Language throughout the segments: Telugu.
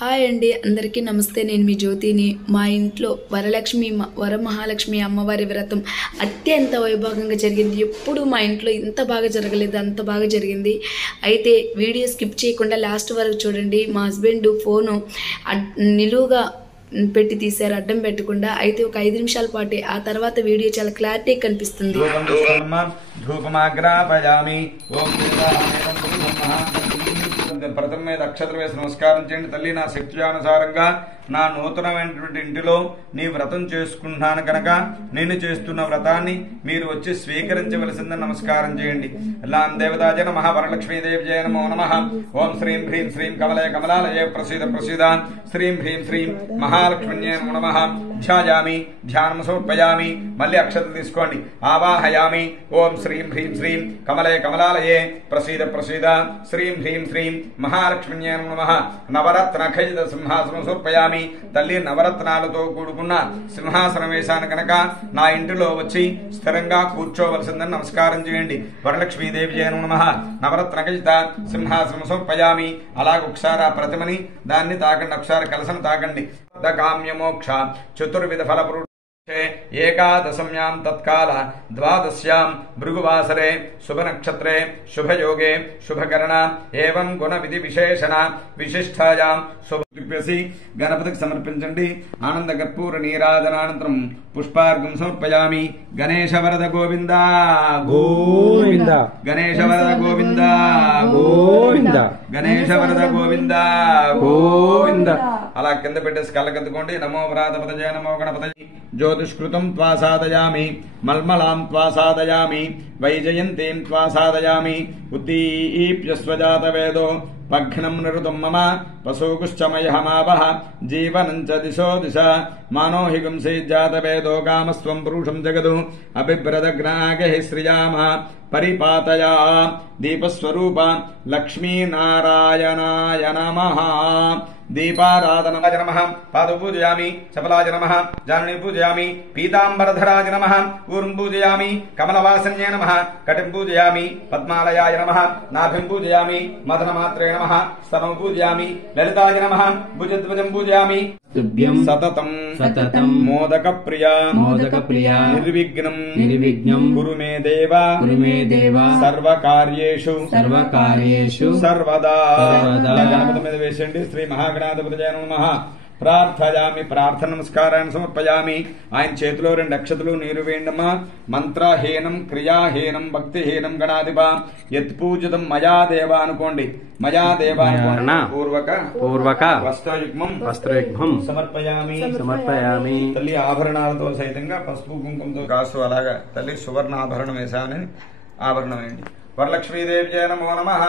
హాయ్ అండి, అందరికీ నమస్తే. నేను మీ జ్యోతిని. మా ఇంట్లో వరమహాలక్ష్మి అమ్మవారి వ్రతం అత్యంత వైభవంగా జరిగింది. ఎప్పుడు మా ఇంట్లో ఇంత బాగా జరగలేదు, అంత బాగా జరిగింది. అయితే వీడియో స్కిప్ చేయకుండా లాస్ట్ వరకు చూడండి. మా హస్బెండ్ ఫోను నిలువుగా పెట్టి తీశారు, అడ్డం పెట్టకుండా. అయితే ఒక 5 నిమిషాల పాటే, ఆ తర్వాత వీడియో చాలా క్లారిటీ కనిపిస్తుంది. ప్రథమ మీద అక్షతలు వేసి నమస్కారం చేయండి. తల్లి, నా శక్త్యానుసారంగా నా నూతనమైనటువంటి ఇంటిలో నీ వ్రతం చేసుకుంటున్నాను కనుక నేను చేస్తున్న వ్రతాన్ని మీరు వచ్చి స్వీకరించవలసిందని నమస్కారం చేయండి. ఎల్లాం దేవతాజ నమః, వరలక్ష్మీదేవ్యై నమో నమః. ఓం శ్రీం హ్రీం శ్రీం కమలయ కమలాలయ ప్రసీద ప్రసీద. శ్రీం హ్రీం శ్రీం మహాలక్ష్మణ్యై నమో నమః. ధ్యాయామి, ధ్యానం సమర్పయామి. మళ్ళీ అక్షతలు తీసుకోండి. ఆవాహయామి. ఓం శ్రీం హ్రీం శ్రీం కమలయ కమలాలయే ప్రసీద ప్రసీద. శ్రీం హ్రీం శ్రీం మహాలక్ష్మణ్యై నమో నమః. నవరత్న ఖచ్చిత సింహాసనం సమర్పయామి. తల్లి, నవరత్నాలతో కూడుకున్న సింహాసనం వేశాను కనుక నా ఇంటిలో వచ్చి స్థిరంగా కూర్చోవలసిందని నమస్కారం చేయండి. వరలక్ష్మీదేవి నమో నమః. నవరత్న ఖచ్చిత సింహాసనం సమర్పయామి. అలాగొకసారి ఆ ప్రతిమని దాన్ని తాకండి, ఒకసారి కలసను తాకండి. కామ్య మోక్ష చతుర్విధ ఫలపురు ఏకాదశమ్యాం తత్కాల ద్వాదశ్యాం భృగువాసరే శుభ నక్షత్రే శుభయోగే శుభకరణ ఏవం గుణ విధి విశేషణ విశిష్టాయాం శుభసి. గణపతికి సమర్పించండి. ఆనంద కర్పూర నీరాజనానంతరం పుష్పార్ఘం సమర్పయామి. గణేశ వరద గోవింద గోవింద, గణేశ వరద గోవింద గోవింద, గణేశ వరద గోవింద గోవింద. అలా కింద పెట్టేసి కళ్ళకెత్తుకోండి. నమో వ్రాతపతజయ నమో గణపతయ. జ్యోతిష్కృతం త్వా సాధయామి, మల్మలాం త్వా సాధయామి, వైజయంతీం త్వా సాధయామి. ఉద్దీప్యస్వజాత వేదో పఘ్నం నిరుతం మమ పశూకుశ్చమయహమావహ జీవనం చ దిశో దిశ. మానో హి గుంసేజ్జాత వేదో కామస్వం పురుషం జగదు అభిభ్రదగ్నాగ శ్రియామ పరిపాతయా. దీపస్వరూప లక్ష్మీనారాయణాయ నమః. దీపారాధనాయ నమః. పాద పూజయామి. చపలాయ నమః. జానని పూజయామి. పీతాంబరధరాయ నమః. ఊర్ం పూజయామి. కమలవాసన్యే నమః. కటిం పూజయామి. పద్మాలయాయ నమః. నాభిం పూజయామి. మదనమాత్రే నమః. స్తనం పూజయామి. లలితాయ నమః. భుజధ్వజం పూజయామి. సతతం సతతం మోదక ప్రియా మోదక ప్రియా నిర్విఘ్నం నిర్విఘ్నం కురు మే దేవ కురు మే దేవ సర్వకార్యేషు సర్వకార్యేషు సర్వదా. గణపతి మీద వేసండి. శ్రీ మహాగణాధిపతయే నమః. ప్రార్థయామి. ప్రార్థన నమస్కారాన్ని సమర్పయామి. ఆయన చేతిలో 2 అక్షతలు నీరు వేయండమ్మా. మంత్రహీనం క్రియాహీనం భక్తిహీనం గణాధిప యత్పూజితం మయా దేవ అనుకోండి. మయా దేవ పూర్వక పూర్వక వస్త్రయుగ్మం సమర్పయామి సమర్పయామి. తల్లి, ఆభరణాలతో సైతంగా పసుపు కుంకుమతో కాసు అలాగా తల్లి సువర్ణ ఆభరణం వేశామని ఆభరణం వేయండి. వరలక్ష్మీదేవి నమో నమః.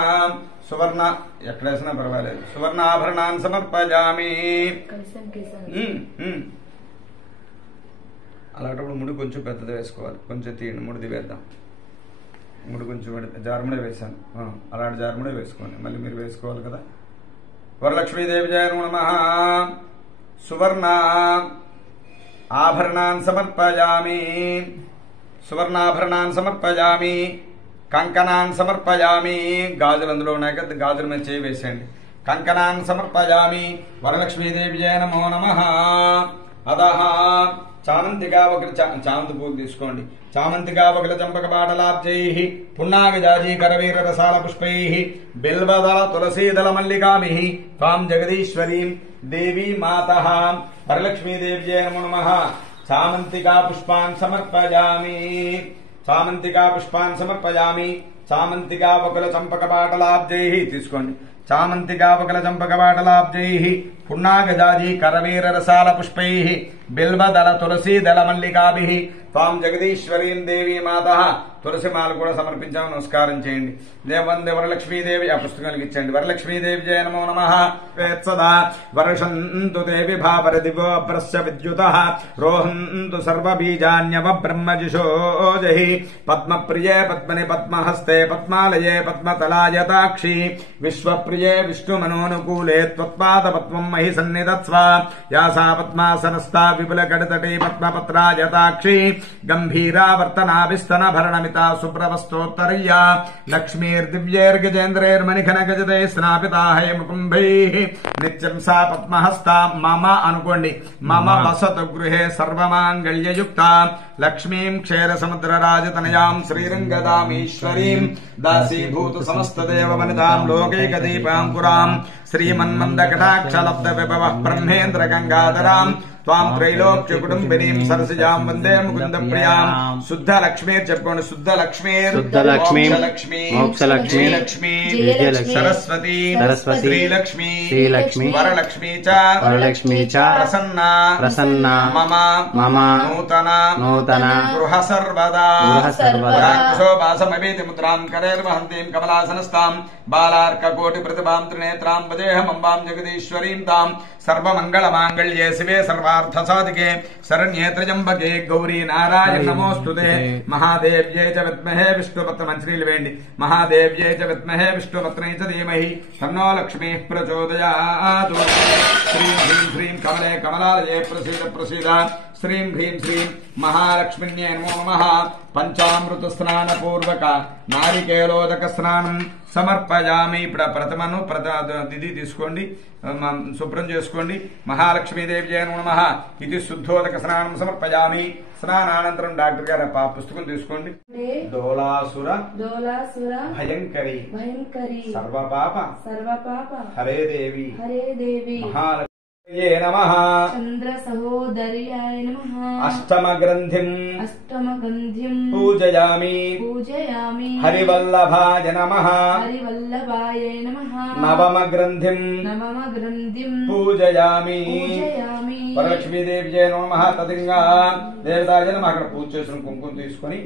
సువర్ణ ఎక్కడ వేసినా పర్వాలేదు. సువర్ణ ఆభరణాన్ని సమర్పయామి. అలాంటప్పుడు ముడి కొంచెం పెద్దది వేసుకోవాలి. కొంచెం తీయండి, ముడిది వేద్దాం. ముడి కొంచెం జారుముడే వేశాను, అలాంటి జారుముడే వేసుకోండి. మళ్ళీ మీరు వేసుకోవాలి కదా. వరలక్ష్మీదేవి నమో నమః. సువర్ణ ఆభరణాన్ని సమర్పయామి. సువర్ణాభరణాన్ని సమర్పయామి. కంకణాన్ని సమర్పయామి. గాజులు అందులో ఉన్నాయి కదా, గాజుల మీద చేయి వేసేయండి. కంకణాన్ని సమర్పయామి. వరలక్ష్మీదేవి నమో నమః. అదహ చామంతిగా ఒకరి చామంతి పూలు తీసుకోండి. చామంతిగా ఒకరి చంపక పాటలాబ్జై పున్నాగజాజీ కరవీర రసాల పుష్పై బిల్వదళ తులసీదళ మల్లికామి త్వాం జగదీశ్వరీం దేవీ మాతః. వరలక్ష్మీదేవి నమో నమః. చామంతికా పుష్పాన్ సమర్పయామి. చామంతికా పుష్పాన్ సమర్పయామి. చామంతికా వకుల చంపక పాటలాబ్జై తీసుకోండి. చామంతికా వకుల చంపక పాటలాబ్జై పున్నాగజాజీ కరవీర రసాల పుష్పై బిల్వదళ తులసీదళ మల్లికాభి త్వాం జగదీశ్వరీం దేవీ మాతః. తులసి మాల కూడా సమర్పించాము. నమస్కారం చేయండి. వందే వరలక్ష్మీదేవి. ఆ పుస్తకానికి ఇచ్చండి. వరలక్ష్మీదేవి నమో నమః. వేత్సదా వర్షంతు దేవి భావర దివో ప్రస్య విద్యుతః రోహంతు సర్వబీజాన్యవ బ్రహ్మజిషోజహి పద్మప్రియే పద్మని పద్మహస్తే పద్మాలయే పద్మతలాయతాక్షి విశ్వప్రియే విష్ణుమనోనుకూలే త్వత్పాద పద్మం మహి సన్నిధత్స్వ యాసా పద్మాసనస్థా విపులకడతటే పద్మపత్రాజతాక్షి గంభీరావర్తనాభిస్తన భరణమితా శుభ్రవస్తోత్తరయ్యా లక్ష్మీర్దివ్యైర్గజేంద్రైర్మణిఖనగజతే స్నాపితా హేమకుంభైః నిత్యం సా పద్మహస్తా మమ అనుకోండి మమ వసతు గృహే సర్వమాంగళ్యయుక్త లక్ష్మీం క్షీరసముద్రరాజతనయాం శ్రీరంగదామీశ్వరీం దాసీభూత సమస్తదేవ వనితాం లోకైకదీపాంకురాం శ్రీమన్మందకటాక్షలబ్ధ విభవః బ్రహ్మేంద్ర గంగాధరాం త్వాం త్రైలోక్య కుటుంబినీం సరసిజాం వందే ముకుంద ప్రియాం శుద్ధ లక్ష్మీ చెప్పుకోండి శుద్ధ లక్ష్మీ మోక్షలక్ష్మీ మోక్షలక్ష్మీ లక్ష్మీ విజయలక్ష్మీ సరస్వతి సరస్వతి శ్రీలక్ష్మీ శ్రీలక్ష్మీ వరలక్ష్మీ చ వరలక్ష్మీ చ ప్రసన్నా ప్రసన్నా మమ మమ నూతన నూతన గృహ సర్వదా గృహ సర్వదా కుశోభాసమవేతి ముద్రాం కరేర్వహంతీం కమలాసనస్తాం బాలార్కకోటి ప్రతిభాం త్రినేత్రాం భజేహమంబాం జగదీశ్వరీం తాం సర్వమంగళమాంగళ్యే శివే సర్వార్థ సాధికే శరణ్యే త్ర్యంబకే గౌరీ నారాయణ నమోస్తుతే మహాదేవ్యై చ విద్మహే విష్ణుపత్ర మంచినీళ్ళు వేయండి మహాదేవ్యై చ విద్మహే విష్ణుపత్రై చ ధీమహి తన్నో లక్ష్మీ ప్రచోదయాత్ శ్రీం హ్రీం శ్రీం కమలే కమలాలయే ప్రసీద ప్రసీద శ్రీం హ్రీం శ్రీం మహాలక్ష్మిన్యై నమో నమః పంచామృత స్నాన పూర్వక నారికేలోదక స్నానం సమర్పయామి. ఇప్పుడు ప్రథమను ఇది తీసుకోండి, శుభ్రం చేసుకోండి. మహాలక్ష్మీదేవ్యై నమో నమః ఇది శుద్ధోదక స్నానం సమర్పయామి. స్నానానంతరం డాక్టర్ గారు పుస్తకం తీసుకోండి. డోలాసుర భయంకరి సర్వపాప హరే దేవి మహాలక్ష్మీయే నమః చంద్ర సహోదర్యాయ నమః అష్టమ గ్రంథిం పూజయామి హరివల్లభాయ నమః నవమ గ్రంథిం పూజయామి వరలక్ష్మీదేవ్యై నమః. తదింగా దేవతాయ నమః. అక్కడ పూజ చేసిన కుంకుమ తీసుకుని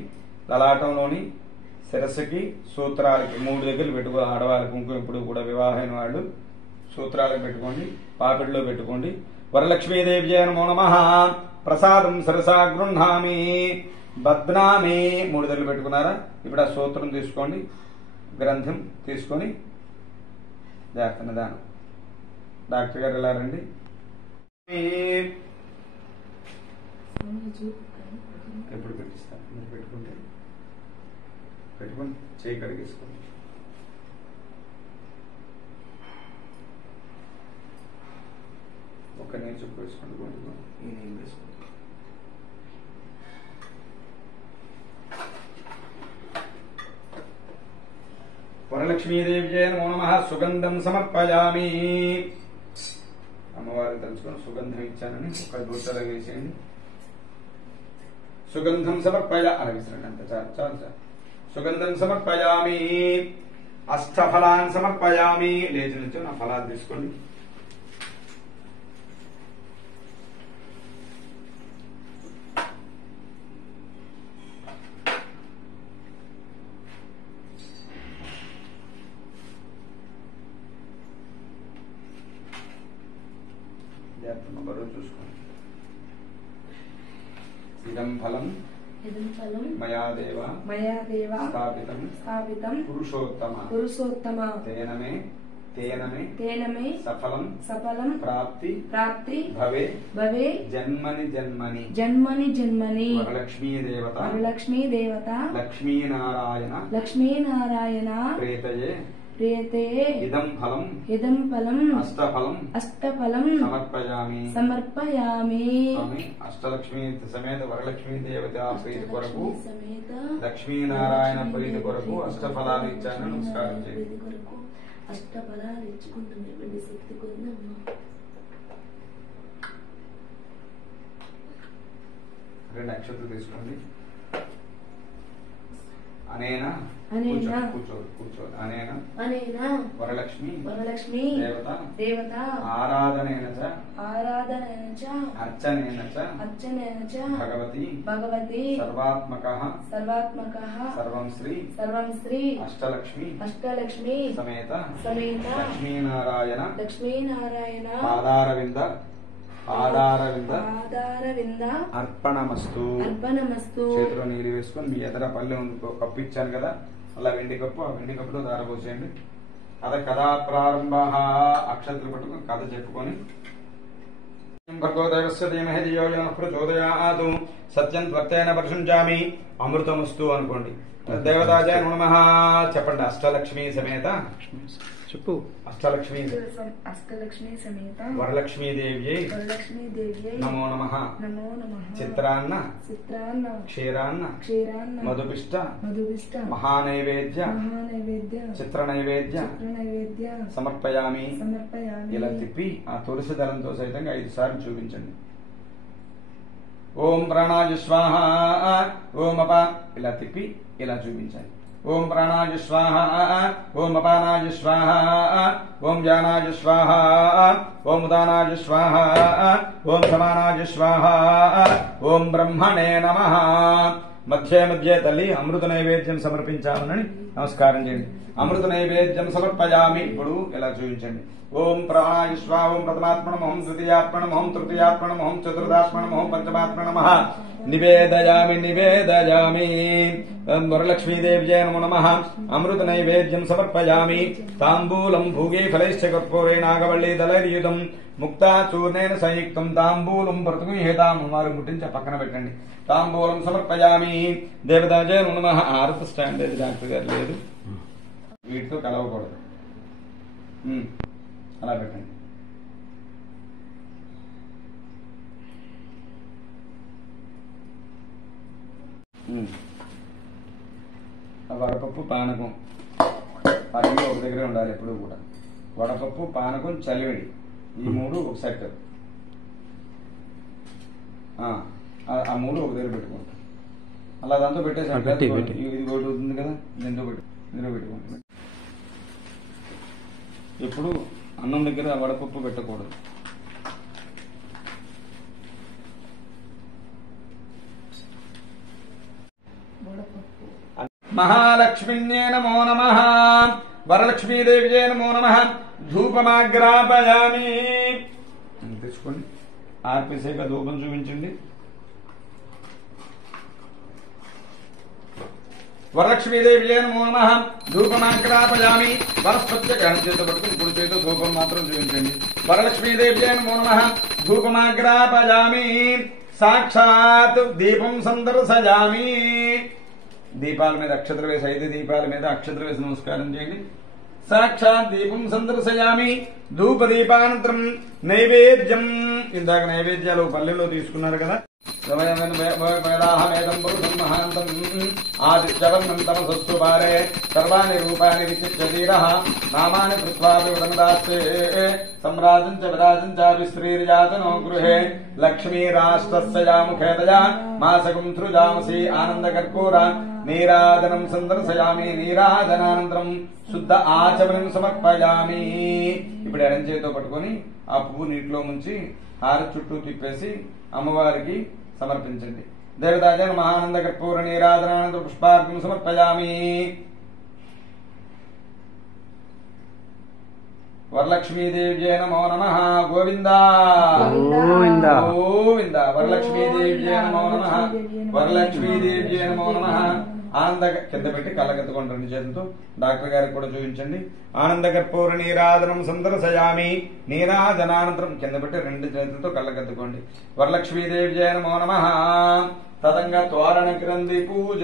లలాటంలోని శిరస్సుకి సూత్రాలకి 3 దగ్గరలు పెట్టుకో. ఆడవాళ్ళ కుంకుమ ఇప్పుడు కూడా వివాహమైన వాళ్ళు సూత్రాలకు పెట్టుకోండి, పాపిడిలో పెట్టుకోండి. వరలక్ష్మీదేవ్యై నమో నమః. ప్రసాదం శిరసా గృహ్ణామి బధ్నామి 3 దగ్గరలు పెట్టుకున్నారా? ఇప్పుడు ఆ సూత్రం తీసుకోండి, గ్రంథం తీసుకొని జాగ్రత్త నిదానం. డాక్టర్ గారు ఎలా రండి. ఎప్పుడు పెట్టిస్తాను మీరు పెట్టుకుని చేయి కడిగేసుకోండి. ఒక నీరు చుక్క వేసుకోండి, ఈ నీళ్ళు వేసుకోండి. వరలక్ష్మీదేవ్యై నమో నమః. సుగంధం సమర్పయామి. అమ్మవారిని తలుచుకొని సుగంధం ఇచ్చానని ఒక దూతలో వేసేయండి. సుగంధం సమర్పయ అలాగేసండి, అంత చాలు చాలు చాలు. సుగంధం సమర్పయామి. అష్టఫలాన్ని సమర్పయామి. లేచి నుంచి నా ఫలాలు తీసుకోండి. బరువు చూసుకోండి. ఇదం ఫలం మయా దేవ స్థాపితం పురుషోత్తమ తేనమే సఫలం ప్రాప్తి భవే జన్మని జన్మని వరలక్ష్మీ దేవత లక్ష్మీనారాయణ ప్రియతే ఇదం ఫలం అష్టఫలం సమర్పయామి. అష్టలక్ష్మీ సమేత వరలక్ష్మీ దేవత ప్రీతి కొరకు, లక్ష్మీనారాయణ ప్రీతి కొరకు అష్టఫలాలు ఇచ్చాను. నమస్కారం చేయండి. అష్టఫలాలు ఇచ్చుకుంటున్నటువంటి శక్తి కొద్ది నక్షత్రం తీసుకోండి. అనేనా కూర్చో. అనేనా వరలక్ష్మి దేవత ఆరాధనేన చ అర్చనేన చ భగవతి సర్వాత్మకః సర్వం శ్రీ అష్టలక్ష్మి సమేత లక్ష్మీనారాయణ పాదారవింద అర్పణమస్తు. చేతిలో నీరు వేసుకొని మీ ఎదర పల్లె కప్పు ఇచ్చాను కదా, అలా వెండి కప్పు, ఆ వెండి కప్పులో దారపోసేయండి. కథ కథా ప్రారంభ అక్షంతలు పట్టుకుని కథ చెప్పుకొని భర్గోదేవస్య ధీమహి ధియో యో నః ప్రచోదయాత్ సత్యం త్వత్తేన పరిశుంచామి అమృతమస్తు అనుకోండి. దేవతాజయ నమః చెప్పండి. అష్టలక్ష్మి సమేత చెప్పు. అష్టలక్ష్మి సమేత వరలక్ష్మీదేవ్యై నమో నమః. చిత్రాన్న క్షీరాన్న మధుపిష్ట మహానైవేద్య చిత్ర నైవేద్య సమర్పయామి. ఇలా తిప్పి ఆ తులసి దళంతో సైతంగా 5 సార్లు చూపించండి. ఓం ప్రాణాయ స్వాహ, ఓం అప ఇలా తిప్పి ఇలా చూపించాలి. ఓం ప్రాణాయ స్వాహ, ఓం అపానాయ స్వాహ, ఓం జ్ఞానాయ స్వాహ, ఓం ఉదానాయ స్వాహ, ఓం సమానాయ స్వాహ, ఓం బ్రహ్మణే నమః. మధ్య మధ్య తల్లి అమృత నైవేద్యం సమర్పించామని నమస్కారం చేయండి. అమృత నైవేద్యం సమర్పయామి. ఇప్పుడు ఇలా చూపించండి. ఓం ప్రాణాయ స్వాహ, ఓం ప్రథమాత్మనమహం, ద్వితీయాత్మనమహం, తృతీయాత్మనమహం, చతుర్థాత్మనమహం, పంచమాత్మనమః. నివేదయామి నివేదయామి. వరలక్ష్మీదేవ్యై నమో నమః. అమృత నైవేద్యం సమర్పయామి. తాంబూలం భూగే ఫలైశ్చ కర్పూరే నాగవల్లి దళైర్యుతం ముక్తా చూర్ణేన సంయుక్తం తాంబూలం బ్రతుకుహేతాం. వారు ముట్టించి పక్కన పెట్టండి. తాంబూలం సమర్పయామి. దేవతాజయ నమో నమః. ఆరత స్టాండర్డ్ డాక్టర్ గారు లేదు, వీటితో కలవకూడదు. అలా పెట్టండి. వడపప్పు పానకం అవి ఒక దగ్గర ఉండాలి ఎప్పుడు కూడా. వడపప్పు పానకం చలివిడి ఈ 3 ఒక సెట్. ఆ 3 ఒక దగ్గర పెట్టుకుంటాం. అలా దాంతో పెట్టేసాను. ఇది ఒకటి ఉంది కదా, దీంతో ఇందులో పెట్టుకుంటాం. ఎప్పుడు అన్నం దగ్గర వడపప్పు పెట్టకూడదు. మహాలక్ష్మిన్యే నమో నమః. వరలక్ష్మీదేవ్యై నమో నమః. ధూపమాగ్రాపయామి. తీసుకోండి. ఆర్పిసేక ధూపం చూపించండి. వరలక్ష్మీదేవ్యై నమో నమః. ధూపమాగ్రాపయామి. వనస్పత్య గ్రహణ చేత పట్టుకుని కుడి చేత ధూపం మాత్రం చూపించండి. వరలక్ష్మీదేవ్యై నమో నమః. ధూపమాగ్రాపయామి. సాక్షాత్ దీపం సందర్శయామి. దీపాల మీద అక్షతలు వేసి 5 దీపాల మీద అక్షతలు వేసి నమస్కారం చేయండి. సాక్షాత్ దీపం సందర్శయామి. ధూప దీపానంతరం నైవేద్యం. ఇందాక నైవేద్యాలు పల్లెల్లో తీసుకున్నారు కదా. వేదాహమేదం పురుషం మహాంతం ఆదిత్యవర్ణం తమసస్తు పారే సర్వాణి రూపాణి విచిత్య ధీరః నామాని కృత్వాపి వదనదాస్తే సమ్రాజం చ విరాజం చాపి శ్రీర్యాతనో గృహే లక్ష్మీరాష్ట్రస్య యాముఖేదయా మాసకం సృజామసి ఆనందకర్పూర నీరాజనం సందర్శయామి. నీరాజనానంతరం శుద్ధ ఆచమనం సమర్పయామి. ఇప్పుడు ఎడం చేతితో పట్టుకొని ఆ పువ్వు నీటిలో ముంచి హారతి చుట్టూ తిప్పేసి అమ్మవారికి సమర్పించండి. దేవతాజన మహానంద కర్పూర నీరాజనానంద పుష్పార్ఘ్యం సమర్పయామి. వరలక్ష్మీదేవ్యై నమో నమః. గోవింద గోవింద గోవింద. వరలక్ష్మీదేవ్యై నమో నమః. వరలక్ష్మీదేవ్యై నమో నమః. ఆనంద కింద పెట్టి కళ్ళగెత్తుకోండి 2 చేతులతో. డాక్టర్ గారికి కూడా చూపించండి. ఆనంద కర్పూర నీరాజనం సందర్శయామి. నీరాజనానంతరం కింద పెట్టి 2 చేతులతో కళ్ళగెత్తుకోండి. వరలక్ష్మీదేవ్యై నమో నమః. తదంగా తోరణ క్రంది పూజ.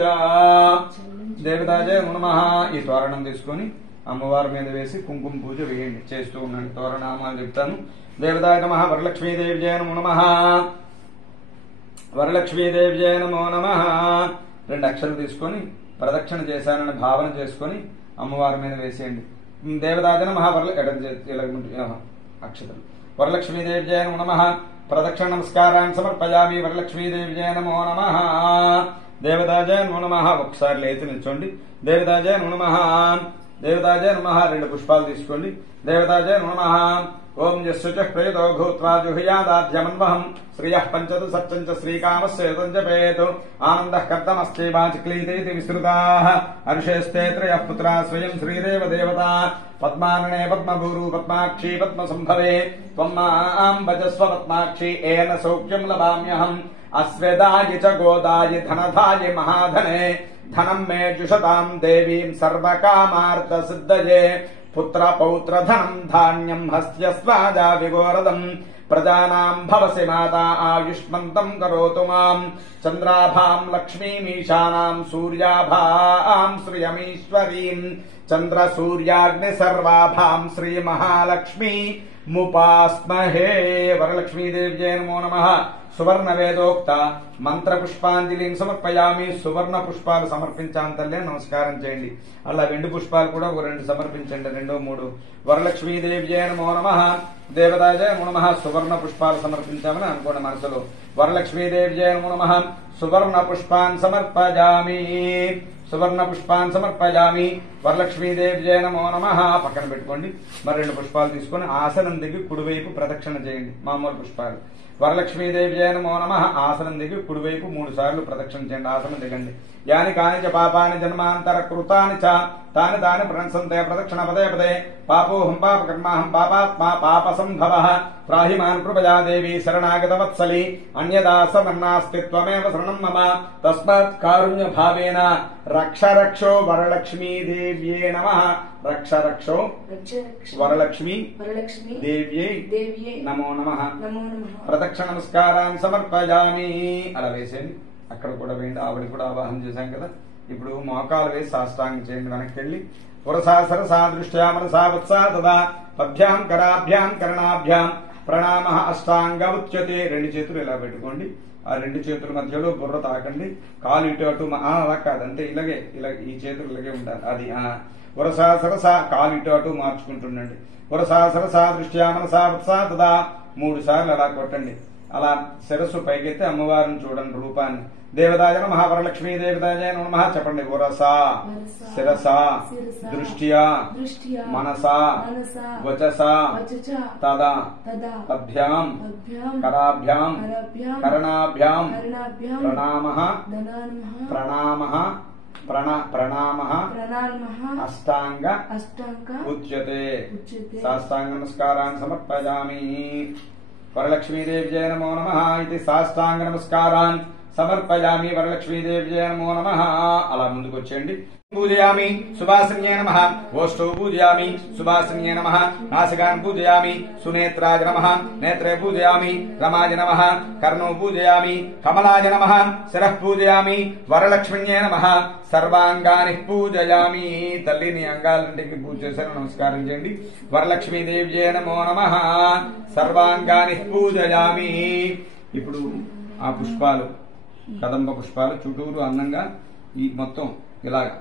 దేవతాజయ నమో నమః. ఈ తోరణం తీసుకొని అమ్మవారి మీద వేసి కుంకుమ పూజ వేయండి. చేస్తూ ఉండండి. తోరణామాలు చెప్తాను. దేవతాయ నమః. వరలక్ష్మీదేవ్యై నమో నమః. వరలక్ష్మీదేవ్యై నమో నమః. 2 అక్షరాలు తీసుకొని ప్రదక్షిణ చేశానని భావన చేసుకొని అమ్మవారి మీద వేసేయండి. దేవతాయ నమః. అక్షతలు. వరలక్ష్మీదేవ్యై నమో నమః. ప్రదక్షిణ నమస్కారాన్ని సమర్పయామి. వరలక్ష్మీదేవ్యై నమో నమః. దేవతాజయ నమో నమః. ఒకసారి లేచి నిల్చోండి. దేవతాజయ నమో నమః. దేవతాజయ నమః. 2 పుష్పాలు తీసుకోండి. దేవతాజయ నమో నమః. ఓం యస్సుచ ప్రేతో భూత్వా జుహయాదాధ్యమన్వహం శ్రియః పంచతు సత్యం చ శ్రీకామస్య యుతం జపేత్ ఆనందః కర్తమస్తి వాచక్లీతేతి విస్తృతాః హర్షేస్తే త్రయః పుత్రా స్వయం శ్రీదేవ దేవతా పద్మాననే పద్మభూరు పద్మాక్షి పద్మసంభవే త్వం మాం భజస్వ పద్మాక్షి ఏన సౌఖ్యం లభామ్యహం అస్వేదాయ చ గోదాయ ధనధాయ మహాధనే ధనం మే జుషతాం దేవీం సర్వకామార్థ సిద్ధయే పుత్ర పౌత్ర ధనం ధాన్యం హస్త్యస్వాజా విగోరదం ప్రజానాం భవసి మాతా ఆయుష్మంతం కరోతు మాం చంద్రాభాం లక్ష్మీమీశానాం సూర్యాభాం శ్రియమీశ్వరీం చంద్ర సూర్యాగ్ని సర్వాభాం శ్రీ మహాలక్ష్మీ ముపాస్మహే. వరలక్ష్మీదేవ్యై నమో నమః. సువర్ణ వేదోక్త మంత్ర పుష్పాంజలిని సమర్పయామి. సువర్ణ పుష్పాలు సమర్పించాను తల్లి, నమస్కారం చేయండి. అలా వెండి పుష్పాలు కూడా ఒక 2 సమర్పించండి, 2 3. వరలక్ష్మీదేవ్యై నమో నమః. దేవతాజయ నమో నమః. సువర్ణ పుష్పాలు సమర్పించామని అనుకోండి మనసులో. వరలక్ష్మీదేవ్యై నమో నమః. సువర్ణ పుష్పాన్ సమర్పయామి. సువర్ణ పుష్పాన్ సమర్పయామి. వరలక్ష్మీదేవ్యై నమో నమః. పక్కన పెట్టుకోండి. మరి 2 పుష్పాలు తీసుకొని ఆసనం దిగి కుడివైపు ప్రదక్షిణ చేయండి. మామూలు పుష్పాలు. వరలక్ష్మీదేవ్యై నమో నమః. ఆసనం దిగి కుడివైపు 3 సార్లు ప్రదక్షిణ చేయండి. ఆసనం దిగండి. యాని కాని చ పాపాని జన్మాంతర కృతాని చ తాని తాని ప్రణసంతే ప్రదక్షిణ పదే పదే. పాపోహం పాపకర్మాహం పాపాత్మా పాప సంభవః. త్రాహిమాన్ కృపయా దేవి శరణాగత వత్సలి. అన్యదా సమన్నాస్తి త్వమేవ శరణం మమ. తస్మాత్ కారుణ్య భావేన రక్ష రక్షో వరలక్ష్మీదేవ్యై నమః. రక్ష రక్షో వరలక్ష్మీ దేవ్యై నమో నమః. ప్రదక్షిణ నమస్కారాన్ని సమర్పయామి. అలా వేసేయండి. అక్కడ కూడా వేయండి. ఆవిడ కూడా ఆవాహన చేశాం కదా. ఇప్పుడు మోకాలు వేసి సాష్టాంగం చేయండి. వెనక్కి వెళ్ళి పురసాసర సాదృష్ట్యా మనసా వత్సా తదా పద్భ్యాం కరాభ్యాం కరణాభ్యాం ప్రణామ అష్టాంగ ఉచ్యతే. 2 చేతులు ఇలా పెట్టుకోండి. ఆ 2 చేతుల మధ్యలో బుర్ర తాకండి. కాలు ఇటు అటు అలా కాదు, అంతే ఇలాగే ఇలా ఈ చేతులు ఇలాగే ఉంటారు. అది పురసాసర కాలు ఇటు అటు మార్చుకుంటుండండి. పురసాసర సాదృష్ట్యా మనసా వత్సా తదా 3 సార్లు అలా కొట్టండి. అలా శిరస్సు పైకెత్తి అమ్మవారిని చూడండి రూపాన్ని. దేవతాయ నమః. వరలక్ష్మీ దేవతాయ నమః చెప్పండి. వరసా శిరసా దృష్ట్యా మనసా వచసా తదా పద్భ్యాం కరాభ్యాం కరణాభ్యాం ప్రణామః అష్టాంగ ఉచ్యతే. సాష్టాంగ నమస్కారాన్ని సమర్పయామి. వరలక్ష్మీదేవ్యై నమో నమః ఇది సాష్టాంగ నమస్కారాన్ సమర్పయామి. వరలక్ష్మీదేవ్యై నమో నమః. అలా ముందుకు వచ్చేయండి. పూజయామి సుభాసిన్యై నమః. ఓష్టౌ పూజయామి సుభాసిన్యై నమః. నాసికాన్ పూజయామి సునేత్రాయ నమః. నేత్రే పూజయామి రమాయ నమః. కర్ణౌ పూజయామి కమలాయ నమః. శిరః పూజయామి వరలక్ష్మిన్యై నమః. సర్వాంగాని పూజయామి. తల్లిని అంగాలంటికి పూజ చేశారు, నమస్కారం చేయండి. వరలక్ష్మీదేవ్యై నమో నమః. సర్వాంగాని పూజయామి. ఇప్పుడు ఆ పుష్పాలు కదంబ పుష్పాలు చుట్టూరు అందంగా ఈ మొత్తం ఇలాగా.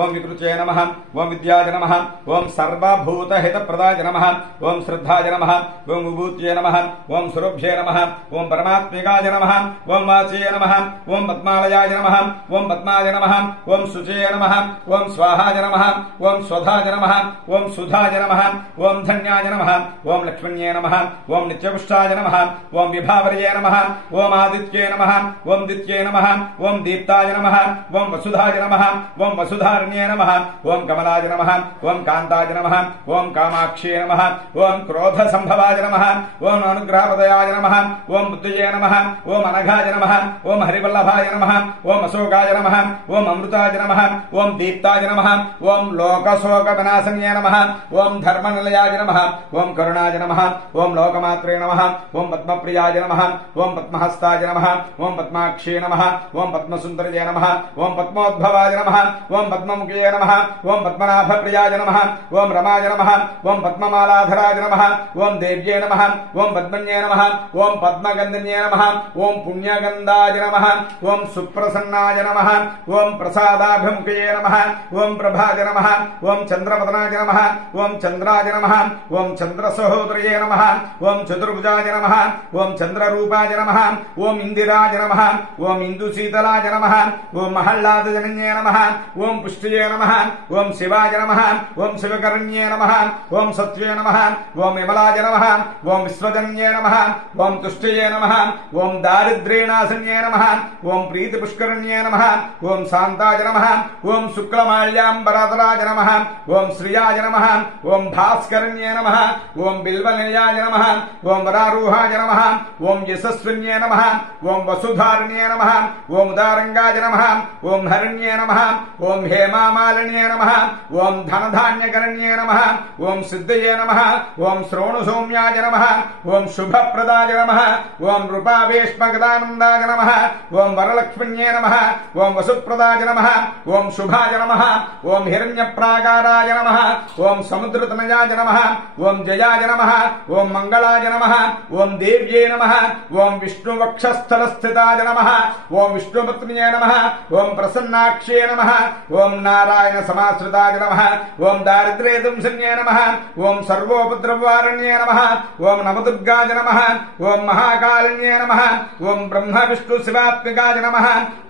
ఓం వికృత్యై నమః. ఓం విద్యాయ నమః. ఓం సర్వభూత హిత ప్రదాయ నమః. ఓం శ్రద్ధాయ నమః. ఓం విభూత్యై నమః. ఓం సురభ్యై నమః. ఓం పరమాత్మికాయ నమః. ఓం వాచ్యై నమః. ఓం పద్మాలయాయ నమః. ఓం పద్మాయ నమః. ఓం శుచయ నమః. ఓం స్వాహాయ నమః. ఓం స్వధాయ నమః. ఓం సుధాయ నమః. ఓం ధన్యాయ నమః. ఓం లక్ష్మణ్యై నమః. ఓం నిత్యపుష్టాయ నమః. ఓం విభావర్యై నమః. ఓం ఆదిత్యై నమః. ఓం దిత్యై నమః. ఓం దీప్తాయ నమః. ఓం వసుధాయ నమః. ఓం వసుధాయ నమః. ఓం కమలాయ నమః. ఓం కాంతాయ నమః. ఓం కామాక్షే నమః. ఓం క్రోధ సంభవాయ నమః. ఓం అనుగ్రహపదయాయ నమః. ఓం బుద్ధయే నమః. ఓం అనఘాయ నమః. ఓం హరివల్లభాయ నమః. ఓం అశోకాయ నమః. ఓం అమృతాయ నమః. ఓం దీప్తాయ నమః. ఓం లోకశోక వినాశన్యే నమః. ఓం ధర్మనిలయాయ నమః. ఓం కరుణాయ నమః. ఓం లోకమాత్రే నమః. ఓం పద్మప్రియాయ నమః. ఓం పద్మహస్తాయ నమః. ఓం పద్మాక్షే నమః. ఓం పద్మసుందరయే నమః. ఓం పద్మోద్భవాయ నమః. ఓం పద్మముఖే నమః. ఓం పద్మనాభ ప్రియాయ నమః. ఓం రమాయ నమః. ఓం పద్మమాలాధరాయ నమః. ఓం దేవ్యే నమః. ఓం పద్మన్యే నమః. ఓం పద్మగంధన్యే నమః. ఓం పుణ్యగంధాయ నమః. ఓం సుప్రసన్నాయ నమః. ఓం ప్రసాదాభిముఖే నమః. ఓం ప్రభాయ నమః. ఓం చంద్రవదనాయ నమః. ఓం చంద్రాయ నమః. ఓం చంద్రసహోదరయే నమః. ఓం చతుర్భుజాయ నమః. ఓం చంద్రరూపాయ నమః. ఓం ఇందిరాయ నమః. ఓం ఇందుశీతలాయ నమః. ఓం మహల్లాదజనన్యే నమః. ఓం పుష్టియే నమః. ఓం శివాయ నమః. ఓం శివకరణ్యే నమః. ఓం సత్వే నమః. ఓం విమలాయ నమః. ఓం విశ్వజన్యే నమః. ఓం తుష్టయే నమః. ఓం దారిద్ర్యేణాశన్యే నమః. ఓం ప్రీతి పుష్కరణ్యే నమః. ఓం శాంతాయ నమః. ఓం శుక్లమాల్యాంబరాధరాయ నమః. ఓం శ్రియాయ నమః. ఓం భాస్కరణ్యే నమః. ఓం బిల్వనిలయాయ నమః. ఓం వరారూహాయ నమః. ఓం యశస్విన్యే నమః. ఓం వసుధారణ్యే నమః. ఓం ఉదారంగాయ నమః. ఓం హరణ్యే నమః. ఓం హేమ హేమామాలిన్యే నమః ఓం ధనధాన్యకరణ్యే నమః ఓం సిద్ధయే నమః ఓం శ్రోణుసౌమ్యాయ నమః ఓం శుభప్రదాయ నమః ఓం రూపావేష్మగదానందాయ నమః ఓం వరలక్ష్మిణ్యే నమః ఓం వసుప్రదాయ నమః ఓం శుభాయ నమః ఓం హిరణ్యప్రాకారాయ నమః ఓం సముద్రతనయాయ నమః ఓం జయాయ నమః ఓం మంగళాయ నమః ఓం దేవ్యే నమః ఓం విష్ణువక్షస్థలస్థితాయ నమః ఓం విష్ణుపత్న్యే నమః ఓం ప్రసన్నాక్ష్యే నమః ఓం నారాయణ సమాశ్రితాయ నమః ఓం దారిద్ర్యదంశన్యే నమః ఓం సర్వోపద్రవారణ్యే నమః ఓం నవదుర్గాయ నమః ఓం మహాకాళిన్యే నమః ఓం బ్రహ్మ విష్ణు శివాత్మికాయ నమః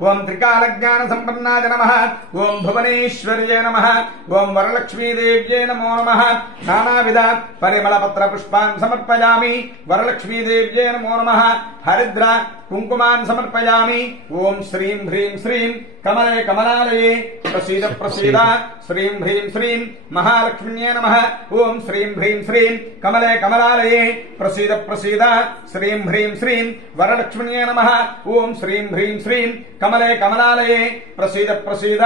ఓం త్రికాలజ్ఞాన సంపన్నాయ నమః ఓం భువనేశ్వర్యే నమః ఓం వరలక్ష్మీదేవ్యే నమో నమః నానావిధ పరిమళపత్ర పుష్పాన్ సమర్పయామి వరలక్ష్మీదేవ్యే నమో నమః హరిద్ర కుంకుమాన్ సమర్పయామి ఓం శ్రీం హ్రీం శ్రీం కమలే కమలాలయే ప్రసీద ప్రసీద శ్రీం హ్రీం శ్రీం మహాలక్ష్మ్యే నమః ఓం శ్రీం హ్రీం శ్రీం కమలే కమలాలయే ప్రసీద ప్రసీద శ్రీం హ్రీం శ్రీం వరలక్ష్మ్యే నమః ఓం శ్రీం హ్రీం శ్రీం కమలే కమలాలయే ప్రసీద ప్రసీద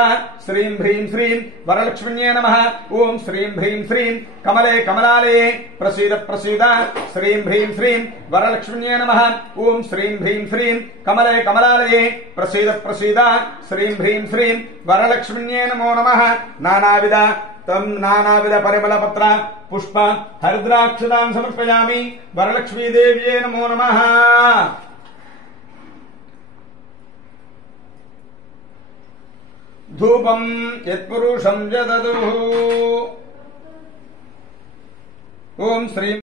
శ్రీం హ్రీం శ్రీం వరలక్ష్మ్యే నమః ఓం శ్రీం హ్రీం శ్రీం కమలే కమలాలయే ప్రసీద ప్రసీద శ్రీం హ్రీం శ్రీం వరలక్ష్మ్యే నమః ఓం శ్రీం హ్రీం శ్రీం కమలే కమలాలయే ప్రసీద ప్రసీద శ్రీం హ్రీం శ్రీం వరలక్ష్మిణ్యే నమో నమః నానావిధ పరిమళపత్ర పుష్ప హరిద్రాక్షతాం సమర్పయామి వరలక్ష్మీదేవ్యే నమో నమః ధూపం యత్పురుషం జదదు ఓం శ్రీం